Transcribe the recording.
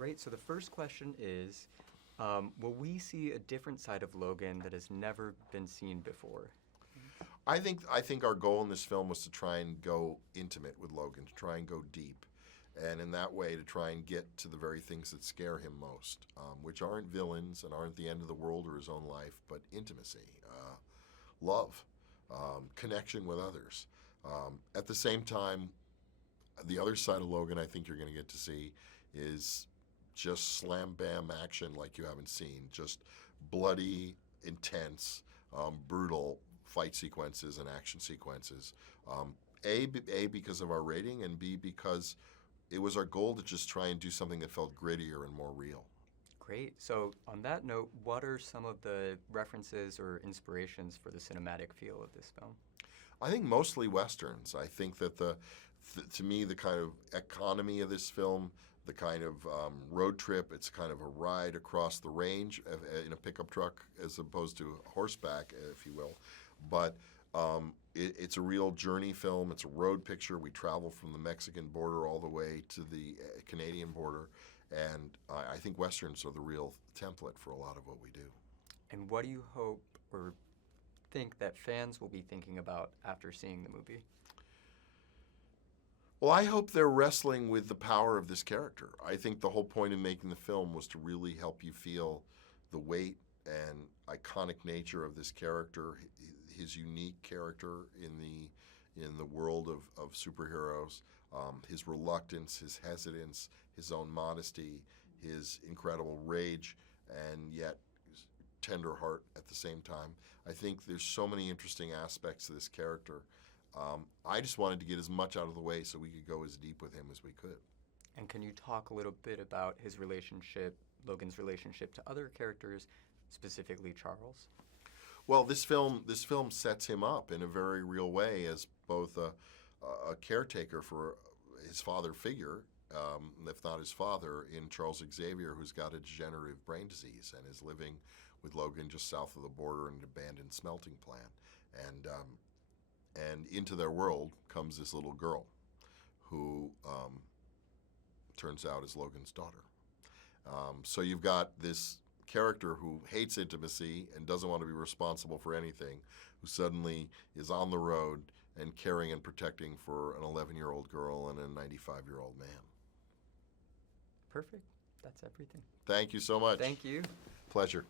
Great. So the first question is, will we see a different side of Logan that has never been seen before? I think our goal in this film was to try and go intimate with Logan, to try and go deep, and in that way to try and get to the very things that scare him most, which aren't villains and aren't the end of the world or his own life, but intimacy, love, connection with others. At the same time, the other side of Logan I think you're going to get to see is just slam bam action like you haven't seen, just bloody, intense, brutal fight sequences and action sequences. A, because of our rating, and B, because it was our goal to just try and do something that felt grittier and more real. Great. So on that note, what are some of the references or inspirations for the cinematic feel of this film? I think mostly westerns. I think that to me, the kind of economy of this film, the kind of road trip, it's kind of a ride across the range in a pickup truck as opposed to horseback, if you will. But it's a real journey film. It's a road picture. We travel from the Mexican border all the way to the Canadian border. And I think westerns are the real template for a lot of what we do. And what do you hope or think that fans will be thinking about after seeing the movie? Well, I hope they're wrestling with the power of this character. I think the whole point of making the film was to really help you feel the weight and iconic nature of this character, his unique character in the world of superheroes, his reluctance, his hesitance, his own modesty, his incredible rage, and yet tender heart at the same time. I think there's so many interesting aspects to this character. I just wanted to get as much out of the way so we could go as deep with him as we could. And can you talk a little bit about his relationship, Logan's relationship to other characters, specifically Charles? Well, this film sets him up in a very real way as both a caretaker for his father figure, if not his father, in Charles Xavier, who's got a degenerative brain disease and is living with Logan just south of the border in an abandoned smelting plant. And into their world comes this little girl who turns out is Logan's daughter. So you've got this character who hates intimacy and doesn't want to be responsible for anything, who suddenly is on the road and caring and protecting for an 11-year-old girl and a 95-year-old man. Perfect. That's everything. Thank you so much. Thank you. Pleasure.